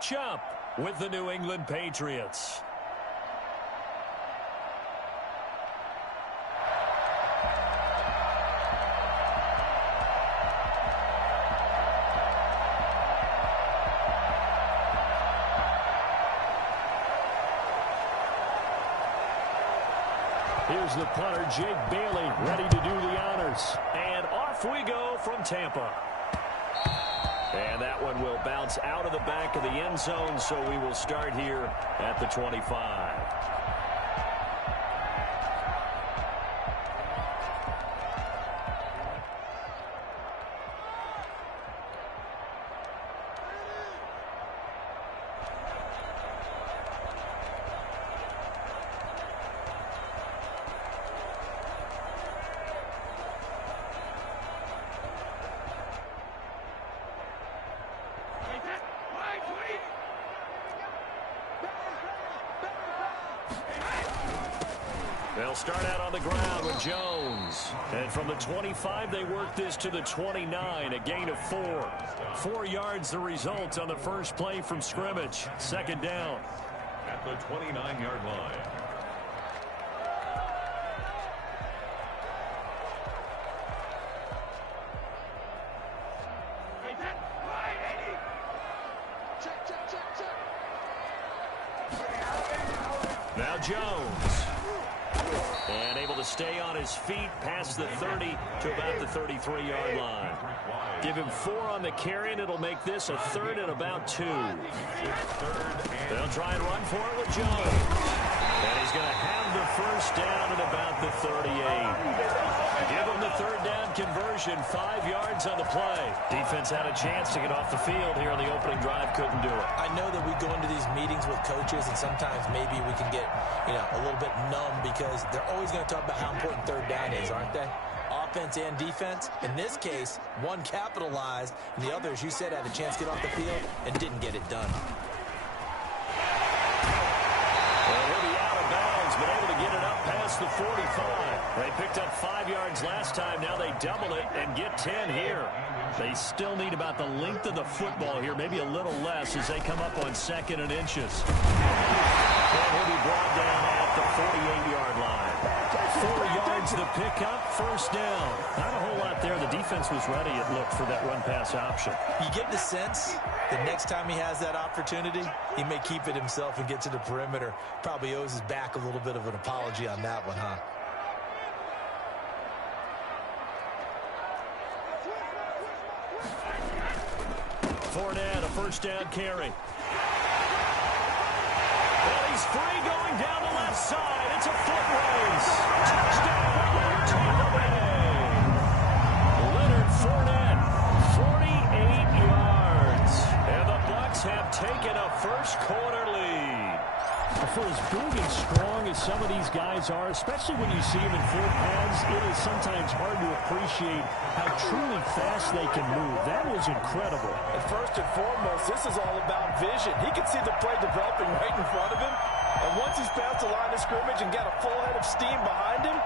match up with the New England Patriots. Here's the punter, Jake Bailey, ready to do the honors. And off we go from Tampa. And that one will bounce out of the back of the end zone, so we will start here at the 25. They'll start out on the ground with Jones. And from the 25, they work this to the 29, a gain of 4. 4 yards the result on the first play from scrimmage. Second down. At the 29-yard line. Now Jones. And able to stay on his feet past the 30 to about the 33-yard line. Give him 4 on the carry, and it'll make this a 3rd and about 2. They'll try and run for it with Jones. And he's going to have the first down at about the 38. Give him the 3rd down conversion, 5 yards on the play. Defense had a chance to get off the field here on the opening drive, couldn't do it. I know that we go into these meetings with coaches, and sometimes maybe we can get, a little bit numb because they're always going to talk about how important 3rd down is, aren't they? Offense and defense. In this case, one capitalized, and the other, as you said, had a chance to get off the field and didn't get it done. Well, he'll be out of bounds, but able to get it up past the 45. They picked up 5 yards last time. Now they double it and get 10 here. They still need about the length of the football here, maybe a little less as they come up on 2nd and inches. And he'll be brought down at the 48-yard line. 4 yards the pickup, first down. Not a whole lot there. The defense was ready, it looked, for that run-pass option. You get the sense that next time he has that opportunity, he may keep it himself and get to the perimeter. Probably owes his back a little bit of an apology on that one, huh? Fournette, a first down carry. Well, he's free going down the left side. It's a foot race. Touchdown, Tampa Bay. Leonard Fournette, 48 yards. And the Bucs have taken a first-quarter lead. For as big and strong as some of these guys are, especially when you see them in full pads, it is sometimes hard to appreciate how truly fast they can move. That was incredible. And first and foremost, this is all about vision. He can see the play developing right in front of him. And once he's past the line of scrimmage and got a full head of steam behind him,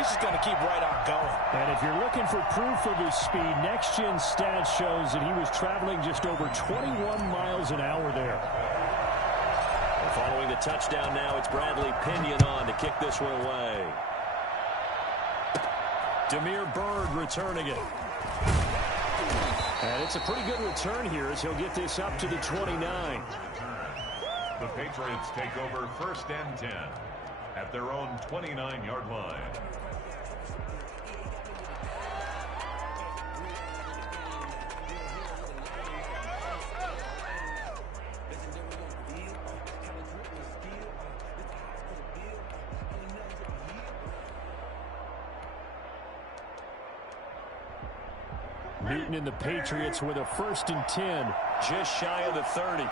he's just going to keep right on going. And if you're looking for proof of his speed, Next Gen Stats shows that he was traveling just over 21 miles an hour there. Following the touchdown now, it's Bradley Pinion on to kick this one away. Damiere Byrd returning it. And it's a pretty good return here as he'll get this up to the 29. The Patriots take over 1st and 10 at their own 29-yard line. Newton and the Patriots with a 1st and 10, just shy of the 30.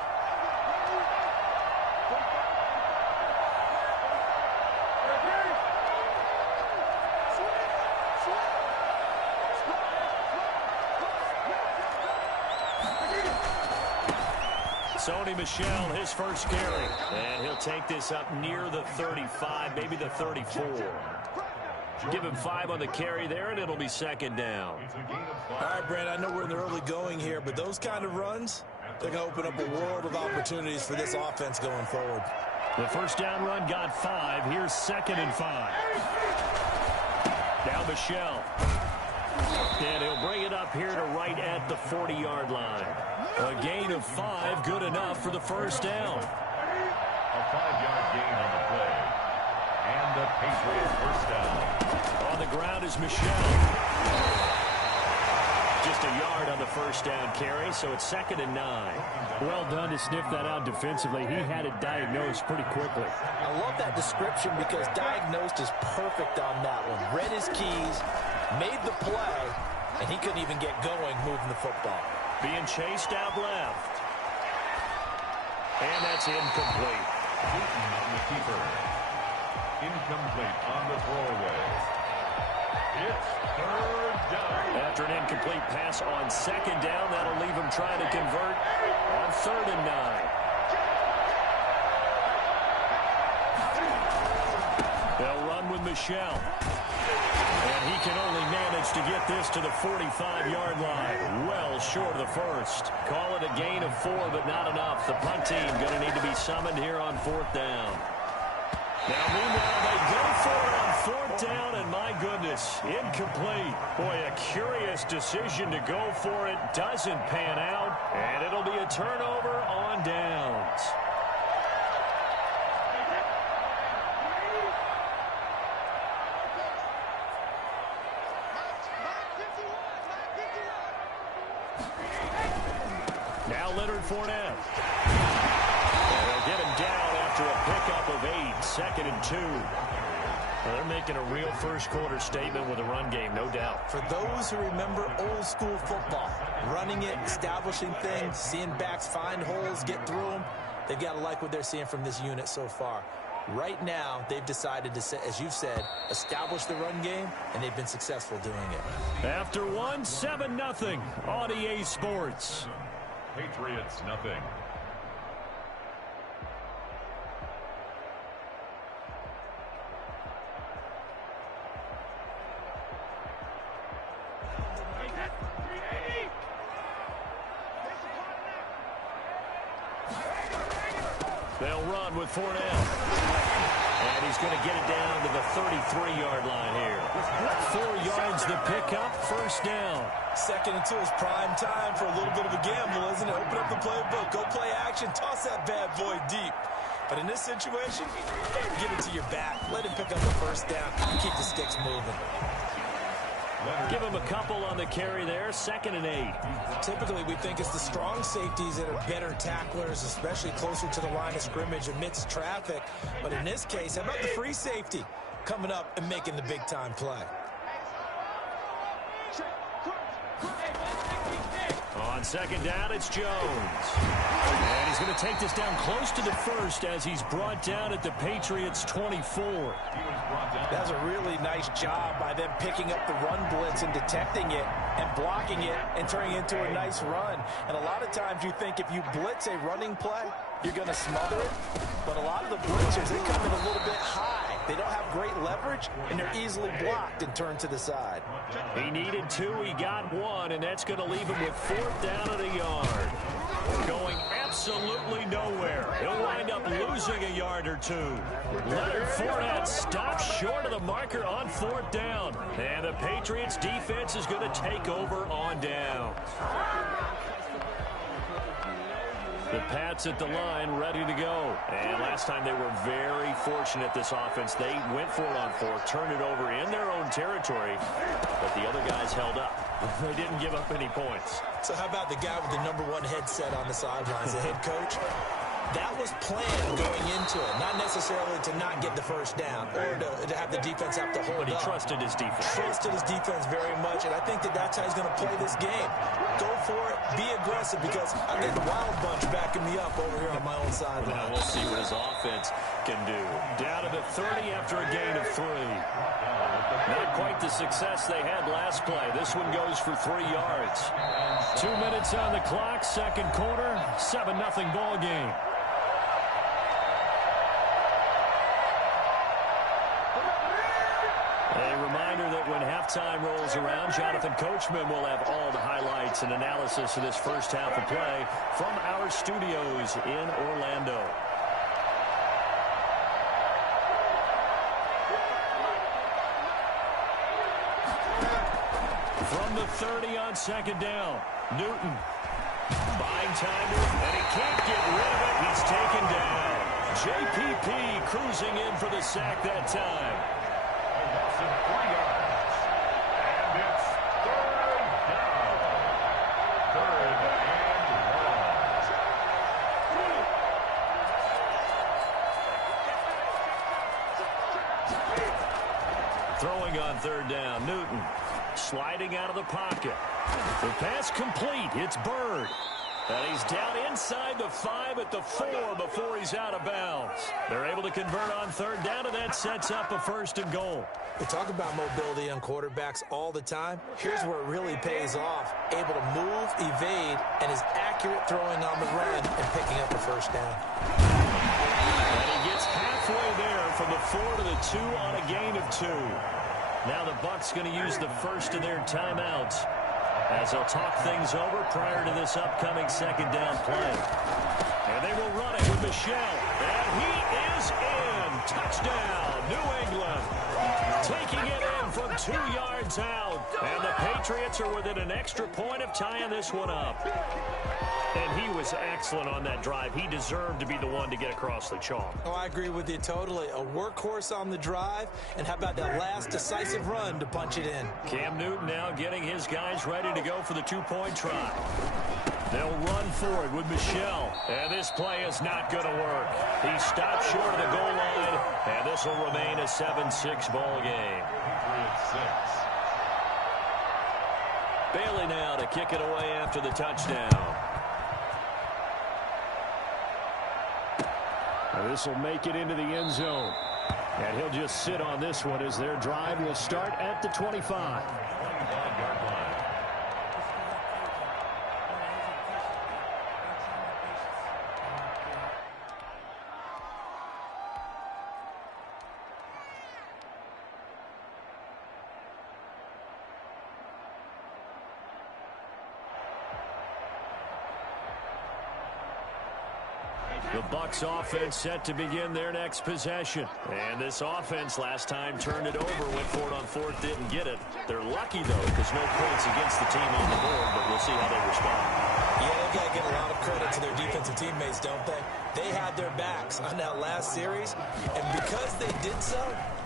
Sony Michel, his first carry. And he'll take this up near the 35, maybe the 34. Give him 5 on the carry there, and it'll be 2nd down. All right, Brent, I know we're in the early going here, but those kind of runs, They're going to open up a world of opportunities for this offense going forward. The first down run got 5. Here's 2nd and 5. Now Michelle. And he'll bring it up here to right at the 40-yard line. A gain of 5, good enough for the first down. A 5-yard gain on the play. And the Patriots first down. On the ground is Michelle. Just a yard on the first down carry, so it's 2nd and 9. Well done to sniff that out defensively. He had it diagnosed pretty quickly. I love that description because diagnosed is perfect on that one. Read his keys, made the play, and he couldn't even get going moving the football. Being chased out left. And that's incomplete. Newton on the keeper. Incomplete on the throwaway. It's 3rd down. After an incomplete pass on 2nd down, that'll leave him trying to convert on 3rd and 9. They'll run with Michelle. And he can only manage to get this to the 45-yard line. Well short of the first. Call it a gain of 4, but not enough. The punt team going to need to be summoned here on 4th down. Now, meanwhile, they go for it on 4th down, and my goodness, incomplete. Boy, a curious decision to go for it. Doesn't pan out, and it'll be a turnover on downs. Now Leonard Fournette. And they'll get him down after a pickup of 8, 2nd and 2. Well, they're making a real first-quarter statement with a run game, no doubt. For those who remember old-school football, running it, establishing things, seeing backs find holes, get through them, they've got to like what they're seeing from this unit so far. Right now, they've decided to, as you've said, establish the run game, and they've been successful doing it. After one, 7-0 on EA Sports. Patriots nothing. They'll run with Fournette. And he's going to get it down to the 33-yard line here. 4 yards the pickup, first down. 2nd and 2 is prime time for a little bit of a gamble, isn't it? Open up the playbook, go play action, toss that bad boy deep. But in this situation, give it to your back. Let him pick up the first down and keep the sticks moving. Give him a couple on the carry there, 2nd and 8. Typically, we think it's the strong safeties that are better tacklers, especially closer to the line of scrimmage amidst traffic. But in this case, how about the free safety coming up and making the big-time play? On 2nd down, it's Jones. And he's going to take this down close to the first as he's brought down at the Patriots' 24. That's a really nice job by them picking up the run blitz and detecting it and blocking it and turning it into a nice run. And a lot of times you think if you blitz a running play, you're going to smother it. But a lot of the blitzers, they come in a little bit high. They don't have great leverage, and they're easily blocked and turned to the side. He needed 2, he got 1, and that's going to leave him with 4th down at a yard. Going absolutely nowhere. He'll wind up losing a yard or 2. Leonard Fournette stops short of the marker on 4th down. And the Patriots defense is going to take over on down. The Pats at the line, ready to go. And last time they were very fortunate, this offense. They went for it on 4, turned it over in their own territory, but the other guys held up. They didn't give up any points. So how about the guy with the #1 headset on the sidelines, the head coach? That was planned going into it, not necessarily to not get the first down or to have the defense have to hold up. But he trusted his defense. Trusted his defense very much, and I think that that's how he's going to play this game. Go for it, be aggressive, because I'm getting the wild bunch backing me up over here on my own sideline. Now we'll see what his offense can do. Down to the 30 after a gain of 3. Not quite the success they had last play. This one goes for 3 yards. 2 minutes on the clock, 2nd quarter, 7-0 ball game. A reminder that when halftime rolls around, Jonathan Coachman will have all the highlights and analysis of this first half of play from our studios in Orlando. From the 30 on second down, Newton buying time, and he can't get rid of it. He's taken down. JPP cruising in for the sack that time. A loss of 3 yards. And it's third down. Third and long. Throwing on third down, Newton sliding out of the pocket. The pass complete. It's Bird. And he's down inside the 5 at the 4 before he's out of bounds. They're able to convert on third down, and that sets up a 1st and goal. We talk about mobility on quarterbacks all the time. Here's where it really pays off. Able to move, evade, and is accurate throwing on the run and picking up a 1st down. And he gets halfway there from the 4 to the 2 on a gain of 2. Now the Bucs going to use the first of their timeouts as they'll talk things over prior to this upcoming 2nd down play. And they will run it with Michel. And he is in. Touchdown, New England. Taking it in from 2 yards out. And the Patriots are within an extra point of tying this one up. And he was excellent on that drive. He deserved to be the one to get across the chalk. Oh, I agree with you totally. A workhorse on the drive. And how about that last decisive run to punch it in? Cam Newton now getting his guys ready to go for the 2-point try. They'll run for it with Michel. And this play is not going to work. He stopped short of the goal line. And this will remain a 7-6 ball game. Bailey now to kick it away after the touchdown. This will make it into the end zone. And he'll just sit on this one as their drive will start at the 25. The Bucs offense set to begin their next possession. And this offense last time turned it over, went for it on 4th, didn't get it. They're lucky, though, because no points against the team on the board, but we'll see how they respond. Yeah, they've got to give a lot of credit to their defensive teammates, don't they? They had their backs on that last series, and because they did so,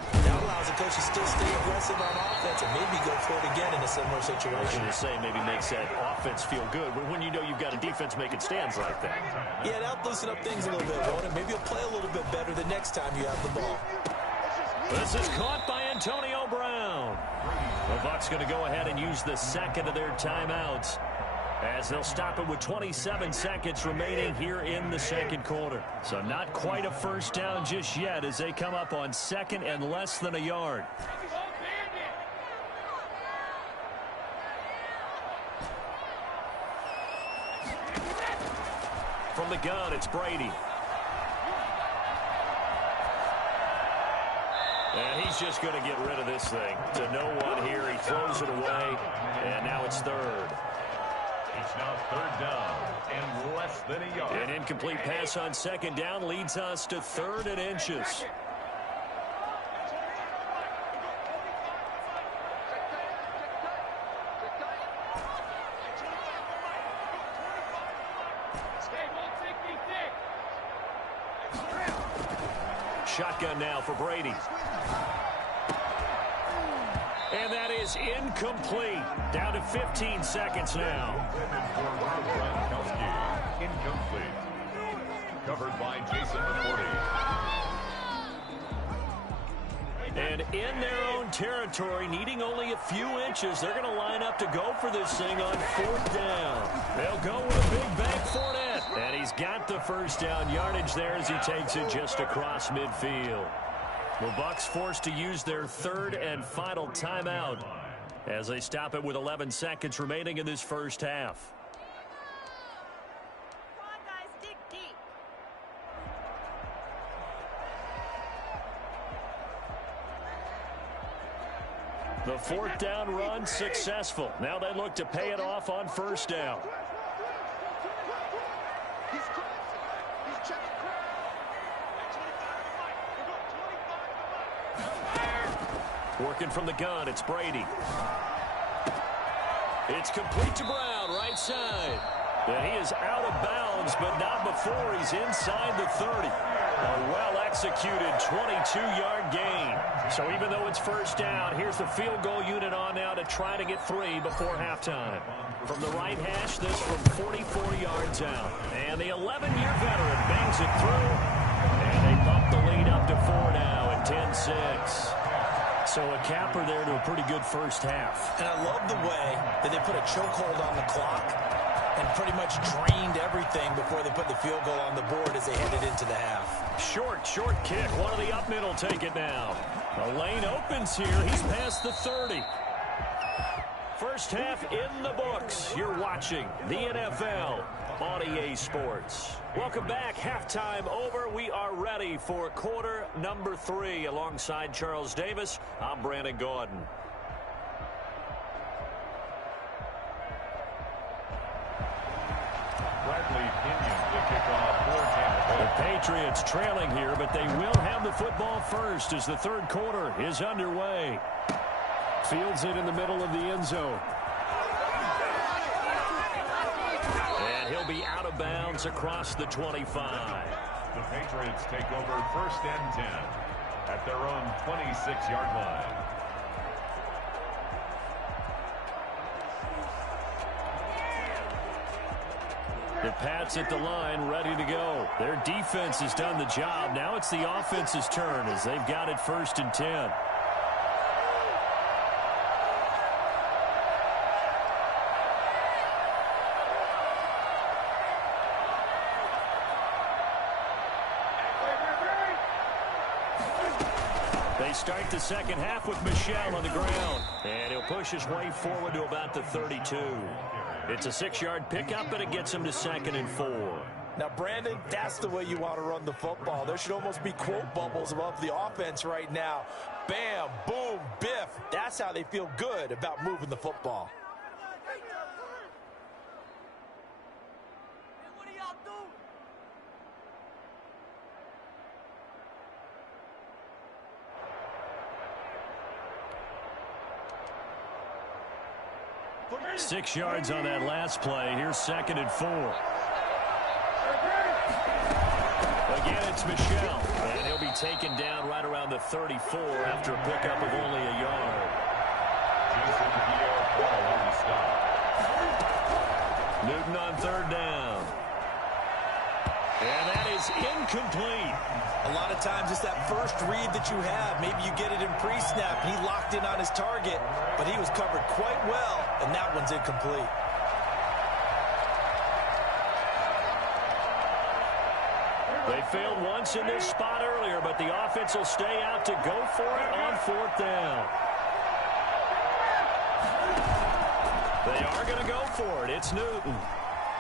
that allows the coach to still stay aggressive on offense and maybe go for it again in a similar situation. I was going to say, maybe makes that offense feel good when you know you've got a defense making stands like that. Yeah, that'll loosen up things a little bit, won't it? Maybe you'll play a little bit better the next time you have the ball. This is caught by Antonio Brown. The Bucs going to go ahead and use the second of their timeouts as they'll stop it with 27 seconds remaining here in the 2nd quarter. So not quite a 1st down just yet as they come up on 2nd and less than a yard. From the gun, it's Brady. And he's just going to get rid of this thing. To no one here. He throws it away. And now it's 3rd. It's now 3rd down and less than a yard. An incomplete pass on 2nd down leads us to 3rd and inches. Shotgun now for Brady. And that is incomplete. Down to 15 seconds now. Incomplete. Covered by Jason McCourty. And in their own territory, needing only a few inches, they're going to line up to go for this thing on 4th down. They'll go with a big bank Fournette. And he's got the 1st down yardage there as he takes it just across midfield. The Bucs forced to use their 3rd and final timeout as they stop it with 11 seconds remaining in this first half. Come on, guys, dig deep. The fourth down run successful. Now they look to pay it off on first down. Working from the gun, it's Brady. It's complete to Brown, right side. And he is out of bounds, but not before he's inside the 30. A well-executed 22-yard gain. So even though it's first down, here's the field goal unit on now to try to get 3 before halftime. From the right hash, this from 44 yards out. And the 11-year veteran bangs it through. And they bump the lead up to 4 now at 10-6. So a capper there to a pretty good first half. And I love the way that they put a chokehold on the clock and pretty much drained everything before they put the field goal on the board as they headed into the half. Short kick. One of the up middle take it now. The lane opens here. He's past the 30. First half in the books. You're watching the NFL on EA Sports. Welcome back. Halftime over. We are ready for quarter number 3. Alongside Charles Davis, I'm Brandon Gordon. The Patriots trailing here, but they will have the football first as the third quarter is underway. Fields it in the middle of the end zone. And he'll be out of bounds across the 25. The Patriots take over first and 10 at their own 26-yard line. The Pats at the line, ready to go. Their defense has done the job. Now it's the offense's turn as they've got it first and 10. They start the second half with Michel on the ground. And he'll push his way forward to about the 32. It's a 6-yard pickup, but it gets him to 2nd and 4. Now, Brandon, that's the way you want to run the football. There should almost be quote bubbles above the offense right now. Bam, boom, biff. That's how they feel good about moving the football. What are y'all doing? 6 yards on that last play. Here's 2nd and 4. Again, it's Michel. And he'll be taken down right around the 34 after a pickup of only a yard. Newton on 3rd down. And that is incomplete. A lot of times it's that first read that you have. Maybe you get it in pre-snap. He locked in on his target, but he was covered quite well, and that one's incomplete. They failed once in this spot earlier, but the offense will stay out to go for it on 4th down. They are going to go for it. It's Newton.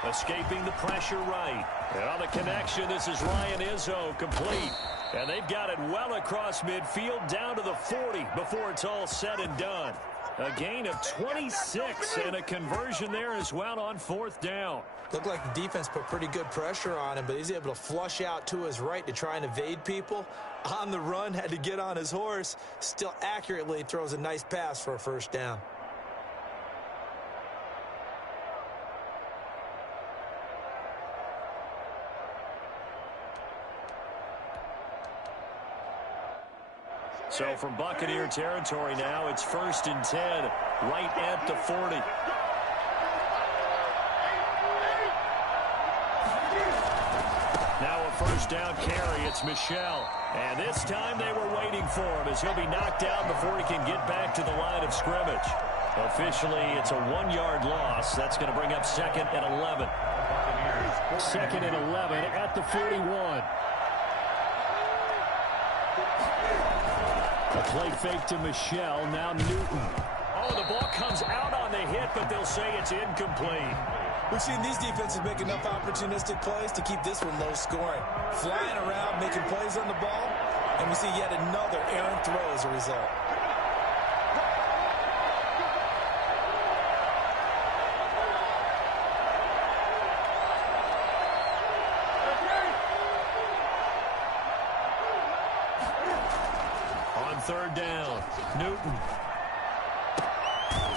Escaping the pressure right. And on the connection, this is Ryan Izzo, complete. And they've got it well across midfield down to the 40 before it's all said and done. A gain of 26 and a conversion there as well on 4th down. Looked like the defense put pretty good pressure on him, but he's able to flush out to his right to try and evade people. On the run, had to get on his horse. Still accurately throws a nice pass for a first down. So from Buccaneer territory now, it's 1st and 10, right at the 40. Now a first down carry, it's Michel. And this time they were waiting for him as he'll be knocked out before he can get back to the line of scrimmage. Officially, it's a 1-yard loss. That's going to bring up 2nd and 11. 2nd and 11 at the 41. A play fake to Michel, now Newton. Oh, the ball comes out on the hit, but they'll say it's incomplete. We've seen these defenses make enough opportunistic plays to keep this one low scoring. Flying around, making plays on the ball, and we see yet another errant throw as a result. third down. Newton.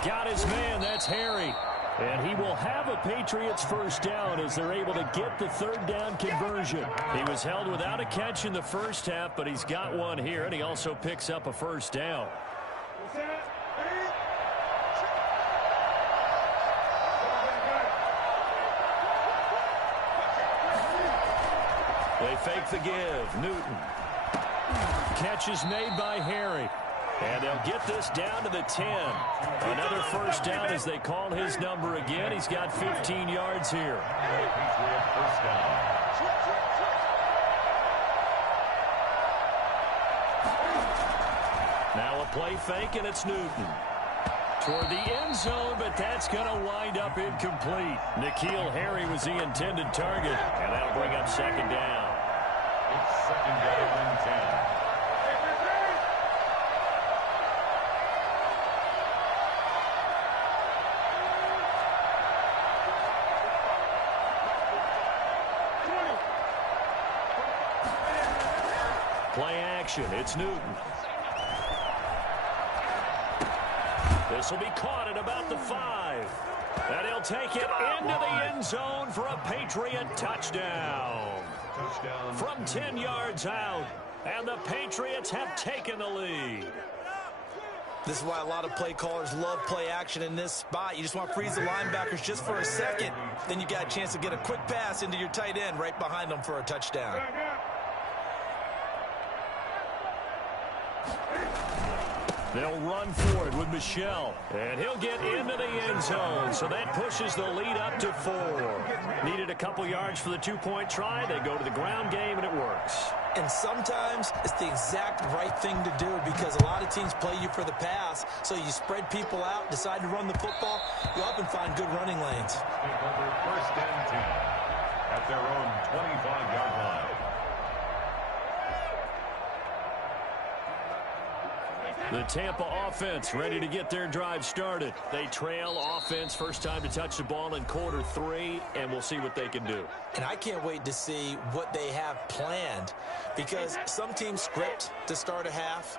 Got his man. That's Harry. And he will have a Patriots first down as they're able to get the third down conversion. He was held without a catch in the first half, but he's got one here, and he also picks up a first down. They fake the give. Newton. Catch is made by Harry. And they'll get this down to the 10. Another first down as they call his number again. He's got 15 yards here. Now a play fake, and it's Newton. Toward the end zone, but that's going to wind up incomplete. N'Keal Harry was the intended target, and that'll bring up second down. It's second down and 10. Play action. It's Newton. This will be caught at about the 5. And he'll take it into the end zone for a Patriot touchdown. From 10 yards out. And the Patriots have taken the lead. This is why a lot of play callers love play action in this spot. You just want to freeze the linebackers just for a second. Then you got a chance to get a quick pass into your tight end right behind them for a touchdown. They'll run for it with Michel. And he'll get into the end zone. So that pushes the lead up to 4. Needed a couple yards for the two-point try. They go to the ground game, and it works. And sometimes it's the exact right thing to do because a lot of teams play you for the pass. So you spread people out, decide to run the football. You often find good running lanes. First and 10 at their own 25-yard line. The Tampa offense ready to get their drive started. They trail offense, first time to touch the ball in quarter 3, and we'll see what they can do. And I can't wait to see what they have planned because some teams script to start a half.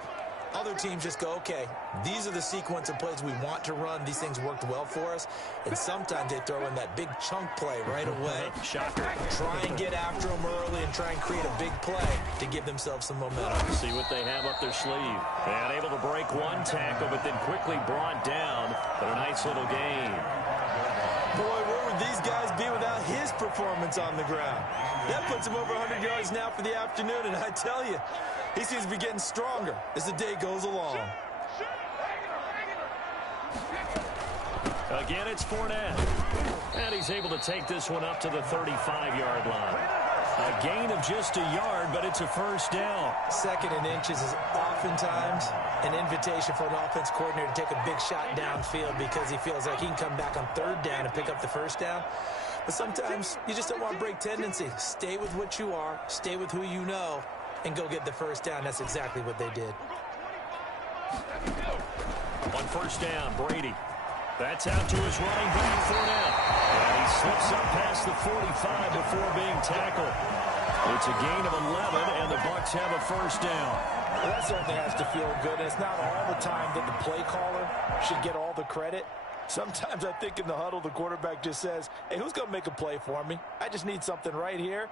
Other teams just go, okay, these are the sequence of plays we want to run. These things worked well for us. And sometimes they throw in that big chunk play right away. Shocker. Try and get after them early and try and create a big play to give themselves some momentum. See what they have up their sleeve. And able to break one tackle, but then quickly brought down. But a nice little gain. Boy, where would these guys be without his performance on the ground? That puts him over 100 yards now for the afternoon, and I tell you, he seems to be getting stronger as the day goes along. Again, it's Fournette. And he's able to take this one up to the 35-yard line. A gain of just a yard, but it's a first down. Second and inches is oftentimes an invitation for an offense coordinator to take a big shot downfield because he feels like he can come back on third down and pick up the first down. But sometimes you just don't want to break tendency. Stay with what you are, stay with who you know, and go get the first down. That's exactly what they did. On first down, Brady. That's out to his running back, Fournette. And he slips up past the 45 before being tackled. It's a gain of 11, and the Bucs have a first down. Well, that certainly has to feel good. It's not all the time that the play caller should get all the credit. Sometimes I think in the huddle, the quarterback just says, hey, who's going to make a play for me? I just need something right here.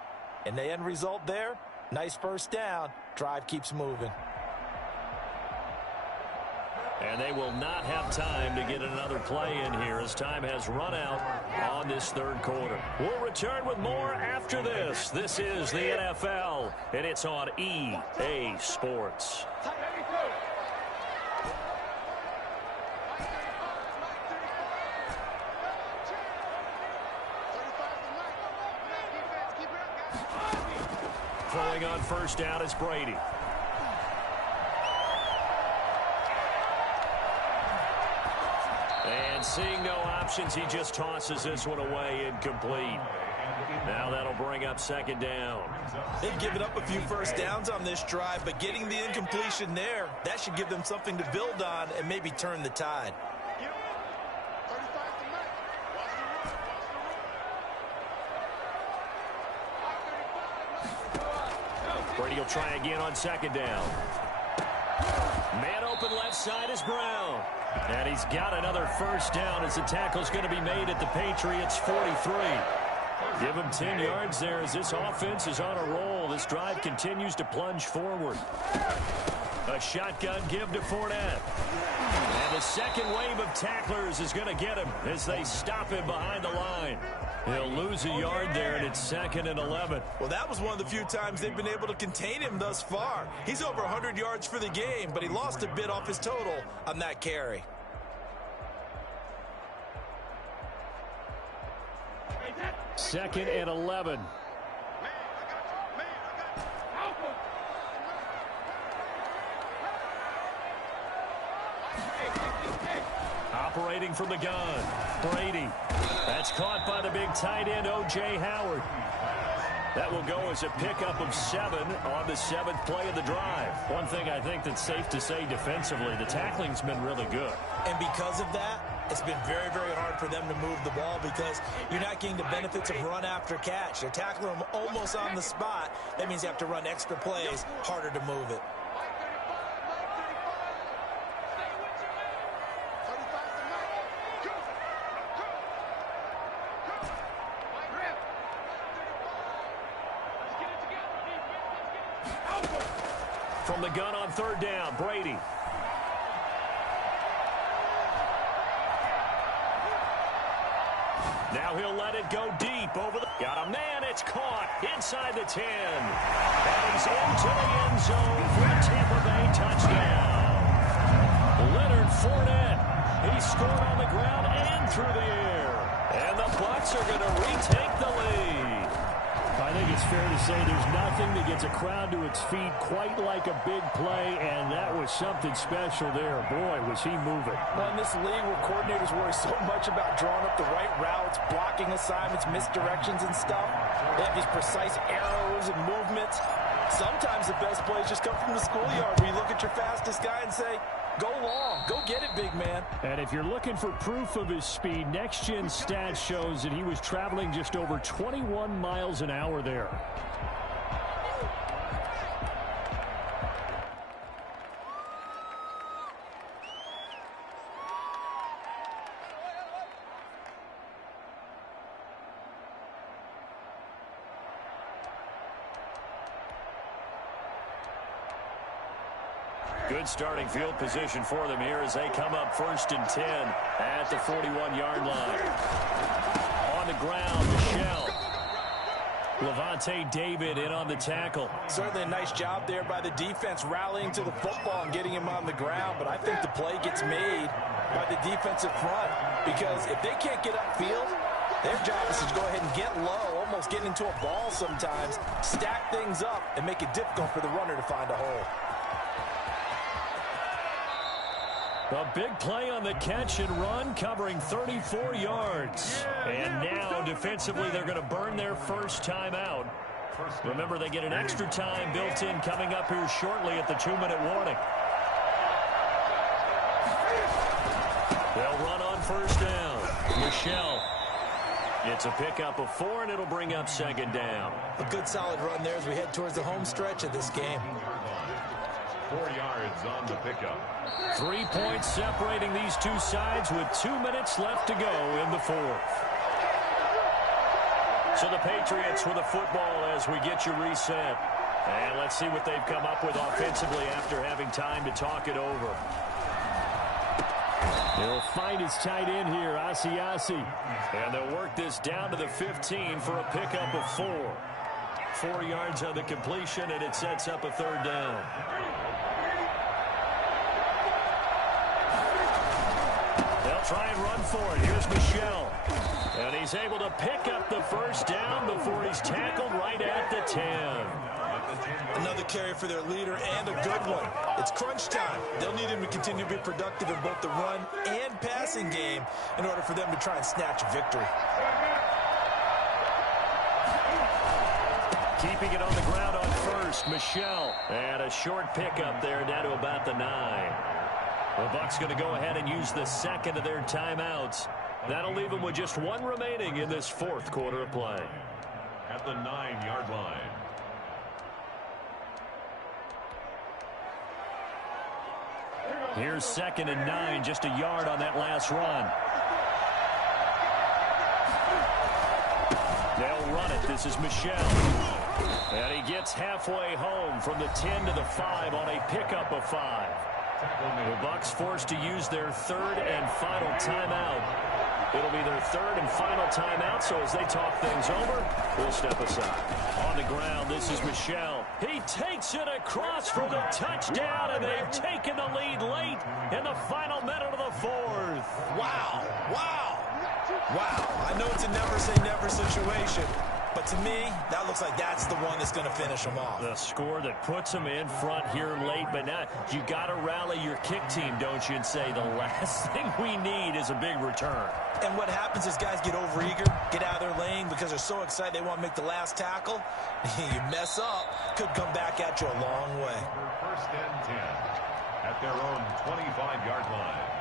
And the end result there, nice first down. Drive keeps moving. And they will not have time to get another play in here as time has run out on this third quarter. We'll return with more after this. This is the NFL, and it's on EA Sports. Throwing on first down is Brady. And seeing no options, he just tosses this one away, incomplete. Now that'll bring up second down. They've given up a few first downs on this drive, but getting the incompletion there, that should give them something to build on and maybe turn the tide. Brady will try again on second down. Man open left side is Brown. And he's got another first down as the tackle's going to be made at the Patriots 43. Give him 10 yards there as this offense is on a roll. This drive continues to plunge forward. A shotgun give to Fournette. And the second wave of tacklers is going to get him as they stop him behind the line. He'll lose a yard there, and it's 2nd and 11. Well, that was one of the few times they've been able to contain him thus far. He's over 100 yards for the game, but he lost a bit off his total on that carry. Second and 11. Operating from the gun, Brady. That's caught by the big tight end, O.J. Howard. That will go as a pickup of 7 on the 7th play of the drive. One thing I think that's safe to say defensively, the tackling's been really good. And because of that, it's been very, very hard for them to move the ball because you're not getting the benefits of run after catch. They're tackling them almost on the spot. That means you have to run extra plays, harder to move it. From the gun on 3rd down, Brady. Now he'll let it go deep over the... Got a man, it's caught inside the 10. And he's into the end zone for a Tampa Bay touchdown. Leonard Fournette. He scored on the ground and through the air. And the Bucs are going to retake the lead. I think it's fair to say there's nothing that gets a crowd to its feet quite like a big play, and that was something special there. Boy, was he moving. Well, in this league where coordinators worry so much about drawing up the right routes, blocking assignments, misdirections and stuff, they have these precise arrows and movements. Sometimes the best plays just come from the schoolyard where you look at your fastest guy and say, go long, go get it, big man. And if you're looking for proof of his speed, Next Gen Stats shows that he was traveling just over 21 miles an hour there. Good starting field position for them here as they come up 1st and 10 at the 41-yard line. On the ground, Michel. Levante David in on the tackle. Certainly a nice job there by the defense rallying to the football and getting him on the ground, but I think the play gets made by the defensive front because if they can't get upfield, their job is to go ahead and get low, almost get into a ball sometimes, stack things up, and make it difficult for the runner to find a hole. A big play on the catch and run, covering 34 yards. And now, defensively, they're going to burn their first time out. Remember, they get an extra time built in coming up here shortly at the 2-minute warning. They'll run on 1st down. Michel. It's a pickup of 4, and it'll bring up 2nd down. A good solid run there as we head towards the home stretch of this game. 4 yards on the pickup. 3 points separating these two sides with 2 minutes left to go in the 4th. So the Patriots with the football as we get you reset. And let's see what they've come up with offensively after having time to talk it over. He'll find his tight end here, Asiasi. And they'll work this down to the 15 for a pickup of 4. 4 yards on the completion, and it sets up a 3rd down. They'll try and run for it. Here's Michel. And he's able to pick up the 1st down before he's tackled right at the 10. Another carry for their leader and a good one. It's crunch time. They'll need him to continue to be productive in both the run and passing game in order for them to try and snatch a victory. Keeping it on the ground on 1st, Michel. And a short pickup there down to about the 9. The Bucs going to go ahead and use the 2nd of their timeouts. That'll leave them with just 1 remaining in this 4th quarter of play. At the 9-yard line. Here's 2nd and 9, just a yard on that last run. They'll run it. This is Michel. And he gets halfway home from the 10 to the 5 on a pickup of 5. The Bucs forced to use their 3rd and final timeout. It'll be their 3rd and final timeout, so as they talk things over, we'll step aside. On the ground, this is Michel. He takes it across for the touchdown, and they've taken the lead late in the final minute of the 4th. Wow. Wow. Wow. I know it's a never-say-never situation, but to me, that looks like that's the one that's going to finish them off. The score that puts them in front here late, but now you got to rally your kick team, don't you, and say the last thing we need is a big return. And what happens is guys get overeager, get out of their lane because they're so excited they want to make the last tackle. You mess up, could come back at you a long way. 1st and 10 at their own 25-yard line.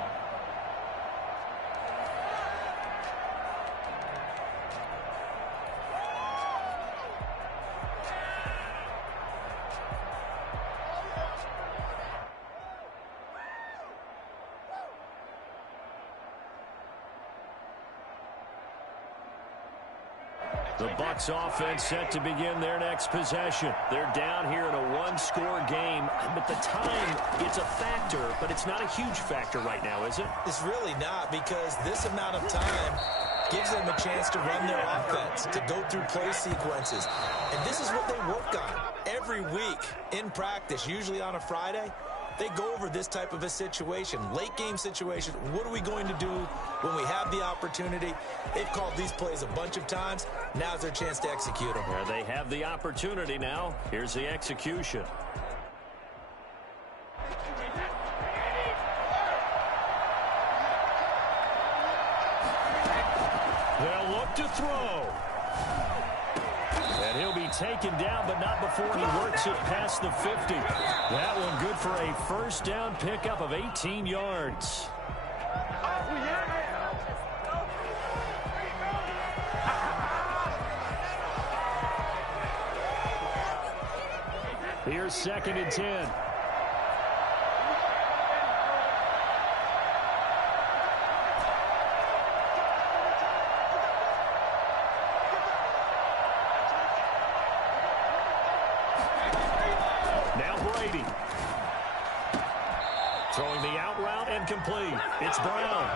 The Bucs offense set to begin their next possession. They're down here in a one-score game, but the time, it's a factor, but it's not a huge factor right now, is it? It's really not, because this amount of time gives them a chance to run their offense, to go through play sequences. And this is what they work on every week in practice, usually on a Friday. They go over this type of a situation, late game situation. What are we going to do when we have the opportunity? They've called these plays a bunch of times. Now's their chance to execute them. Yeah, they have the opportunity now. Here's the execution. They'll look to throw. And he'll be taken down, but not before he works it past the 50. That one good for a first down pickup of 18 yards. Here's 2nd and 10. Throwing the out route and complete. It's Brown.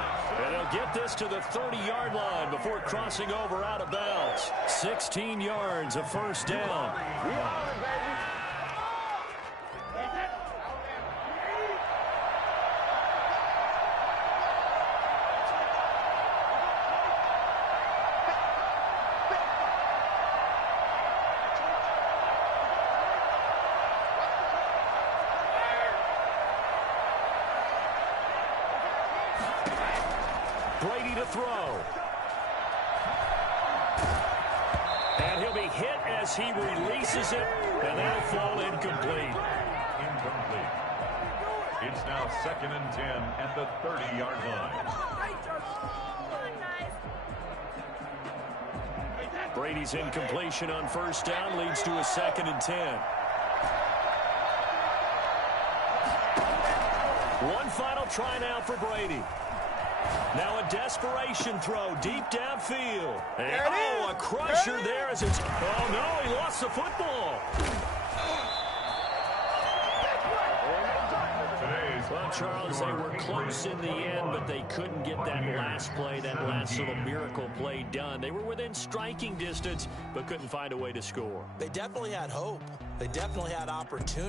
And he'll get this to the 30-yard line before crossing over out of bounds. 16 yards, a first down. Brady to throw. And he'll be hit as he releases it, and that'll fall incomplete. Incomplete. It's now 2nd and 10 at the 30-yard line. Brady's incompletion on first down leads to a 2nd and 10. One final try now for Brady. Now a desperation throw deep downfield. And, a crusher there as it's... Oh, no, he lost the football. Well, Charles, they were close in the end, but they couldn't get that last play, that last little miracle play done. They were within striking distance, but couldn't find a way to score. They definitely had hope. They definitely had opportunity.